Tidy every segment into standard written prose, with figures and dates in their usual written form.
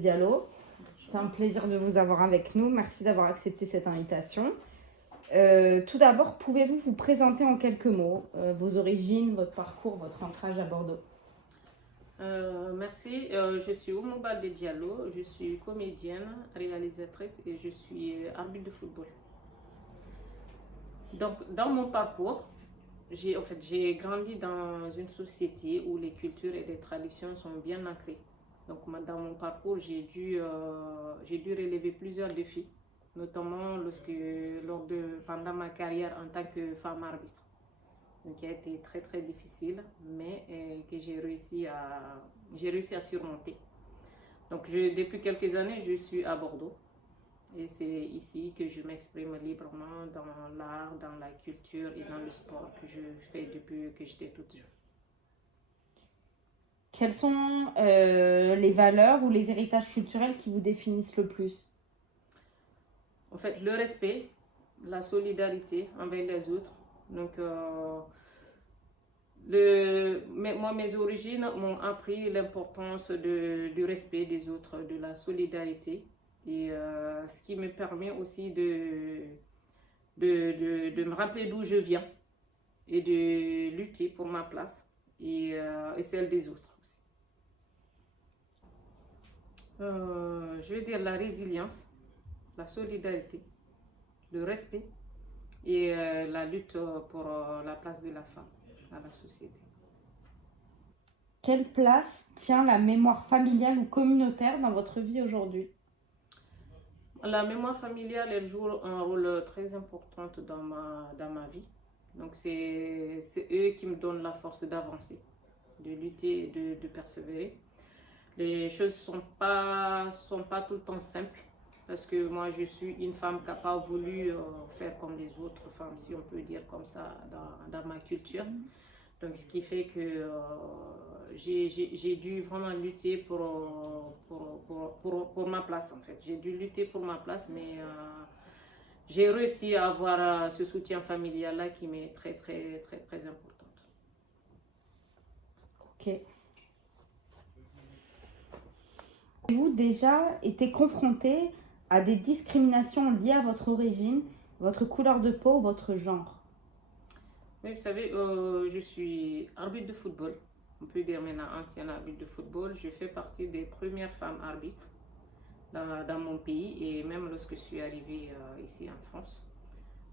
Diallo. C'est un plaisir de vous avoir avec nous. Merci d'avoir accepté cette invitation. Tout d'abord, pouvez-vous vous présenter en quelques mots vos origines, votre parcours, votre ancrage à Bordeaux? Merci, je suis Oumou Balde Diallo, je suis comédienne, réalisatrice et je suis arbitre de football. Donc, dans mon parcours, j'ai grandi dans une société où les cultures et les traditions sont bien ancrées. Donc, dans mon parcours, j'ai dû relever plusieurs défis, notamment pendant ma carrière en tant que femme arbitre. Donc, qui a été très très difficile, mais que j'ai réussi à surmonter. Donc, depuis quelques années, je suis à Bordeaux. Et c'est ici que je m'exprime librement dans l'art, dans la culture et dans le sport que je fais depuis que j'étais toute jeune. Quelles sont les valeurs ou les héritages culturels qui vous définissent le plus? En fait, le respect, la solidarité envers les autres. Donc, mes origines m'ont appris l'importance du respect des autres, de la solidarité. Et ce qui me permet aussi de me rappeler d'où je viens et de lutter pour ma place et celle des autres aussi. Je veux dire la résilience, la solidarité, le respect et la lutte pour la place de la femme à la société. Quelle place tient la mémoire familiale ou communautaire dans votre vie aujourd'hui? La mémoire familiale, elle joue un rôle très important dans ma vie. Donc c'est eux qui me donnent la force d'avancer, de lutter, de persévérer. Les choses sont pas tout le temps simples parce que moi je suis une femme qui n'a pas voulu faire comme les autres femmes, si on peut dire comme ça, dans ma culture. Donc, ce qui fait que j'ai dû vraiment lutter pour ma place, en fait. J'ai dû lutter pour ma place, mais j'ai réussi à avoir ce soutien familial-là qui m'est très, très, très, très important. Ok. Avez-vous déjà été confronté à des discriminations liées à votre origine, votre couleur de peau ou votre genre? Oui, vous savez, je suis arbitre de football. On peut dire maintenant ancienne arbitre de football. Je fais partie des premières femmes arbitres dans mon pays et même lorsque je suis arrivée ici en France.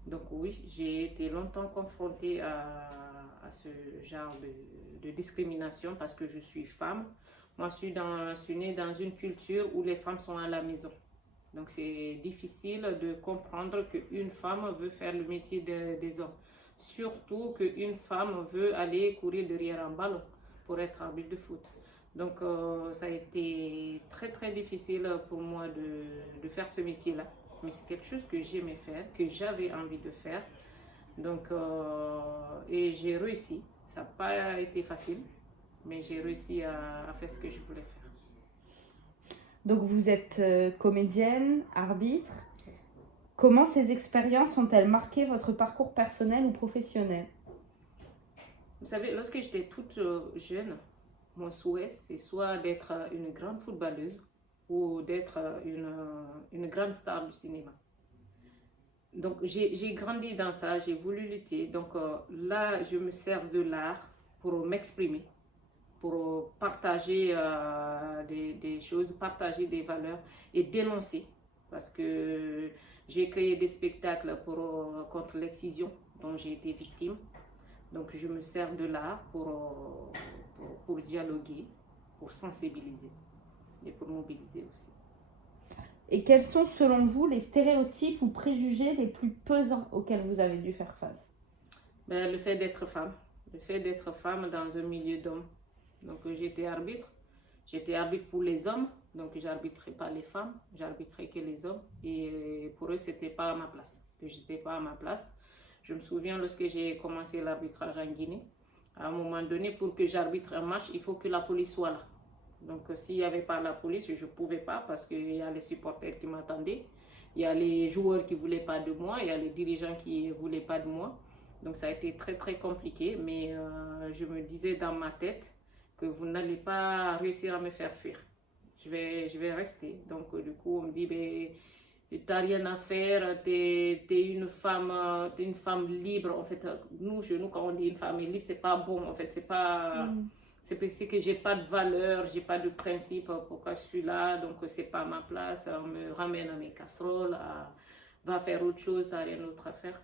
Donc oui, j'ai été longtemps confrontée à ce genre de discrimination parce que je suis femme. Moi, je suis née dans une culture où les femmes sont à la maison. Donc c'est difficile de comprendre qu'une femme veut faire le métier des hommes. Surtout qu'une femme veut aller courir derrière un ballon pour être arbitre de foot. Donc ça a été très très difficile pour moi de faire ce métier-là. Mais c'est quelque chose que j'aimais faire, que j'avais envie de faire. Donc, et j'ai réussi. Ça n'a pas été facile, mais j'ai réussi à faire ce que je voulais faire. Donc vous êtes comédienne, arbitre. Comment ces expériences ont-elles marqué votre parcours personnel ou professionnel? Vous savez, lorsque j'étais toute jeune, mon souhait, c'est soit d'être une grande footballeuse ou d'être une grande star du cinéma. Donc, j'ai grandi dans ça, j'ai voulu lutter. Donc, là, je me sers de l'art pour m'exprimer, pour partager des choses, partager des valeurs et dénoncer. Parce que j'ai créé des spectacles contre l'excision dont j'ai été victime. Donc, je me sers de l'art pour dialoguer, pour sensibiliser et pour mobiliser aussi. Et quels sont, selon vous, les stéréotypes ou préjugés les plus pesants auxquels vous avez dû faire face? Ben, le fait d'être femme dans un milieu d'hommes. Donc, j'étais arbitre pour les hommes, donc j'arbitrais pas les femmes, j'arbitrais que les hommes. Et pour eux, c'était pas à ma place, que j'étais pas à ma place. Je me souviens lorsque j'ai commencé l'arbitrage en Guinée, à un moment donné, pour que j'arbitre un match, il faut que la police soit là. Donc, s'il n'y avait pas la police, je ne pouvais pas parce qu'il y a les supporters qui m'attendaient, il y a les joueurs qui ne voulaient pas de moi, il y a les dirigeants qui ne voulaient pas de moi. Donc, ça a été très, très compliqué, mais je me disais dans ma tête que vous n'allez pas réussir à me faire fuir. je vais rester. Donc, du coup, on me dit, ben, t'as rien à faire, t'es une femme libre. En fait, nous, chez nous, quand on dit une femme est libre, c'est pas bon. En fait, c'est que j'ai pas de valeur, j'ai pas de principe. Pourquoi je suis là? Donc, c'est pas ma place. On me ramène à mes casseroles, va faire autre chose, t'as rien d'autre à faire.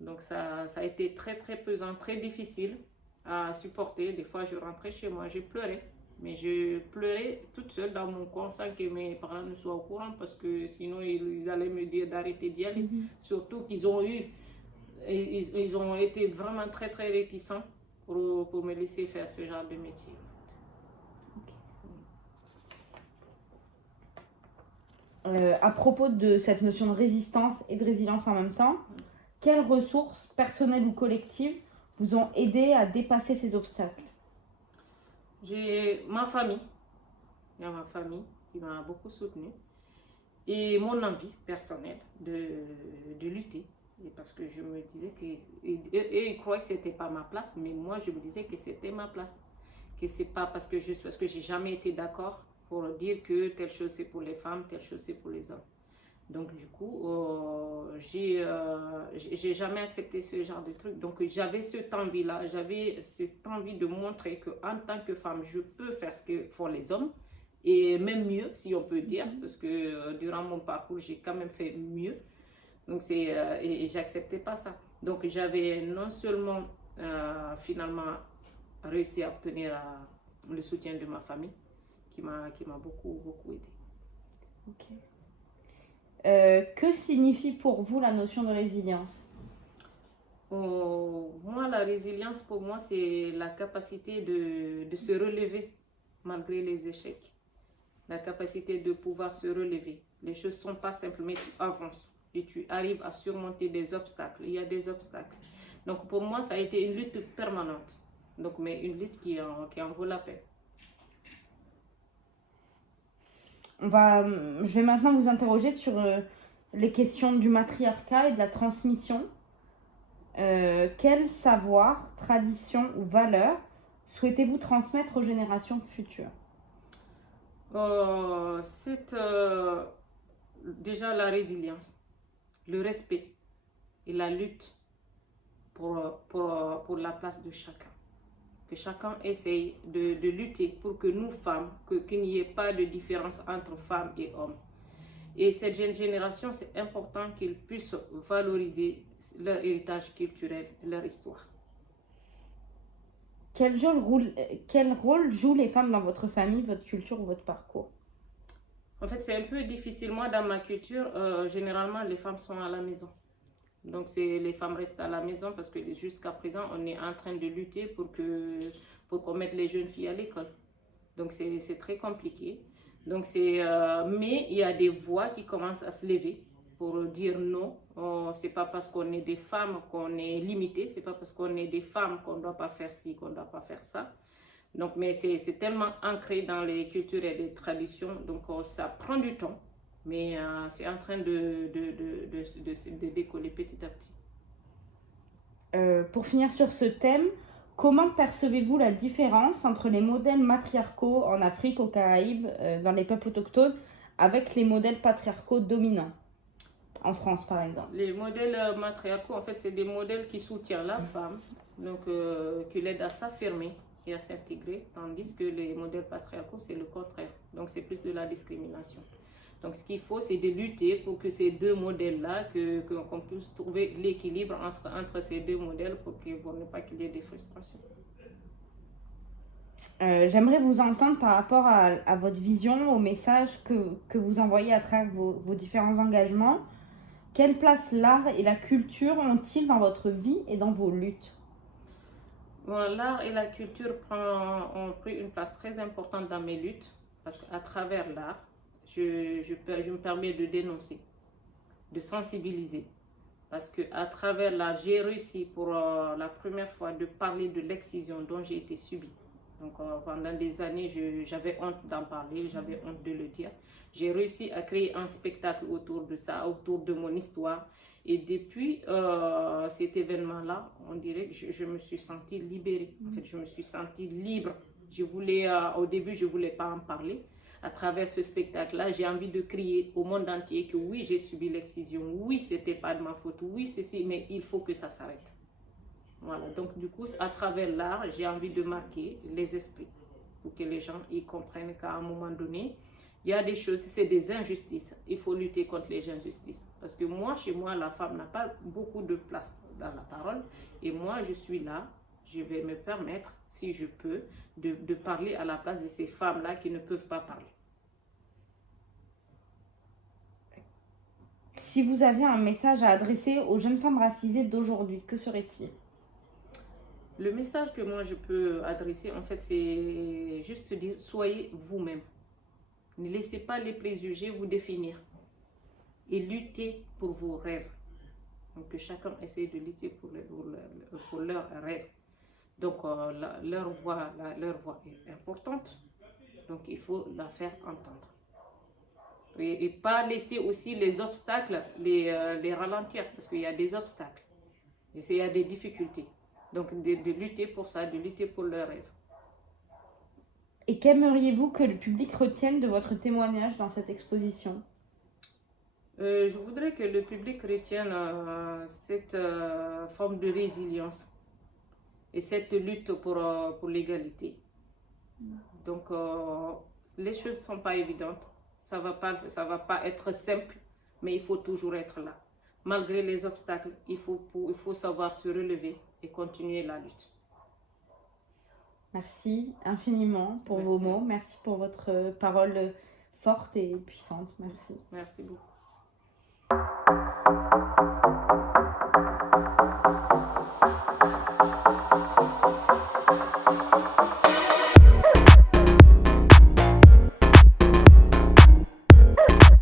Donc, ça a été très, très pesant, très difficile à supporter. Des fois, je rentrais chez moi, je pleurais. Mais je pleurais toute seule dans mon coin sans que mes parents ne soient au courant parce que sinon ils allaient me dire d'arrêter d'y aller. Surtout qu'ils ils ont été vraiment très très réticents pour me laisser faire ce genre de métier. À propos de cette notion de résistance et de résilience en même temps, quelles ressources personnelles ou collectives vous ont aidé à dépasser ces obstacles? J'ai ma famille, il y a ma famille qui m'a beaucoup soutenue et mon envie personnelle de lutter. Et parce que je me disais que, ils croyaient que c'était pas ma place, mais moi je me disais que c'était ma place. Que c'est pas juste parce que j'ai jamais été d'accord pour dire que telle chose c'est pour les femmes, telle chose c'est pour les hommes. Donc du coup, j'ai jamais accepté ce genre de truc. Donc j'avais cette envie-là, j'avais cette envie de montrer qu'en tant que femme, je peux faire ce que font les hommes. Et même mieux, si on peut dire, parce que durant mon parcours, j'ai quand même fait mieux. Donc et j'acceptais pas ça. Donc j'avais non seulement finalement réussi à obtenir le soutien de ma famille, qui m'a beaucoup, beaucoup aidé. Ok. Que signifie pour vous la notion de résilience? Moi, la résilience, pour moi, c'est la capacité de se relever malgré les échecs. La capacité de pouvoir se relever. Les choses ne sont pas simples, mais tu avances et tu arrives à surmonter des obstacles. Il y a des obstacles. Donc, pour moi, ça a été une lutte permanente. Donc, mais une lutte qui en vaut la peine. Je vais maintenant vous interroger sur les questions du matriarcat et de la transmission. Quel savoir, tradition ou valeur souhaitez-vous transmettre aux générations futures? C'est déjà la résilience, le respect et la lutte pour la place de chacun. Que chacun essaye de lutter pour que nous, femmes, qu'il n'y ait pas de différence entre femmes et hommes. Et cette jeune génération, c'est important qu'ils puissent valoriser leur héritage culturel, leur histoire. Quel rôle jouent les femmes dans votre famille, votre culture ou votre parcours? En fait, c'est un peu difficile. Moi, dans ma culture, généralement, les femmes sont à la maison. Donc, les femmes restent à la maison parce que jusqu'à présent, on est en train de lutter pour qu'on mette les jeunes filles à l'école. Donc, c'est très compliqué. Donc, mais il y a des voix qui commencent à se lever pour dire non. C'est pas parce qu'on est des femmes qu'on est limité. C'est pas parce qu'on est des femmes qu'on ne doit pas faire ci, qu'on ne doit pas faire ça. Donc, mais c'est tellement ancré dans les cultures et les traditions. Donc, ça prend du temps. Mais c'est en train de décoller petit à petit. Pour finir sur ce thème, comment percevez-vous la différence entre les modèles matriarcaux en Afrique, aux Caraïbes, dans les peuples autochtones, avec les modèles patriarcaux dominants, en France par exemple? Les modèles matriarcaux, en fait, c'est des modèles qui soutiennent la femme, donc qui l'aident à s'affirmer et à s'intégrer, tandis que les modèles patriarcaux, c'est le contraire. Donc, c'est plus de la discrimination. Donc, ce qu'il faut, c'est de lutter pour que ces deux modèles-là, qu'on puisse trouver l'équilibre entre ces deux modèles pour ne pas qu'il y ait des frustrations. J'aimerais vous entendre par rapport à votre vision, au message que vous envoyez à travers vos différents engagements. Quelle place l'art et la culture ont-ils dans votre vie et dans vos luttes? Bon, l'art et la culture ont pris une place très importante dans mes luttes parce qu'à travers l'art, je me permets de dénoncer, de sensibiliser. Parce qu'à travers l'art, j'ai réussi pour la première fois de parler de l'excision dont j'ai été subie. Donc pendant des années, j'avais honte d'en parler, j'avais honte de le dire. J'ai réussi à créer un spectacle autour de ça, autour de mon histoire. Et depuis cet événement-là, on dirait que je me suis sentie libérée. En fait, je me suis sentie libre. Au début, je ne voulais pas en parler. À travers ce spectacle-là, j'ai envie de crier au monde entier que oui, j'ai subi l'excision, oui, c'était pas de ma faute, oui, ceci, mais il faut que ça s'arrête. Voilà, donc du coup, à travers l'art, j'ai envie de marquer les esprits pour que les gens y comprennent qu'à un moment donné, il y a des choses, c'est des injustices. Il faut lutter contre les injustices. Parce que moi, chez moi, la femme n'a pas beaucoup de place dans la parole. Et moi, je suis là, je vais me permettre, si je peux, de parler à la place de ces femmes-là qui ne peuvent pas parler. Si vous aviez un message à adresser aux jeunes femmes racisées d'aujourd'hui, que serait-il? Le message que moi je peux adresser, en fait, c'est juste dire, soyez vous-même. Ne laissez pas les préjugés vous définir. Et luttez pour vos rêves. Donc que chacun essaie de lutter pour leurs rêves. Donc leur voix est importante. Donc il faut la faire entendre. Et pas laisser aussi les obstacles les ralentir. Parce qu'il y a des obstacles. Et il y a des difficultés. Donc de lutter pour ça, de lutter pour leurs rêves. Et qu'aimeriez-vous que le public retienne de votre témoignage dans cette exposition? Je voudrais que le public retienne cette forme de résilience et cette lutte pour l'égalité. Donc, les choses ne sont pas évidentes. Ça va pas être simple, mais il faut toujours être là. Malgré les obstacles, il faut savoir se relever et continuer la lutte. Merci infiniment pour vos mots. Merci pour votre parole forte et puissante. Merci. Merci beaucoup.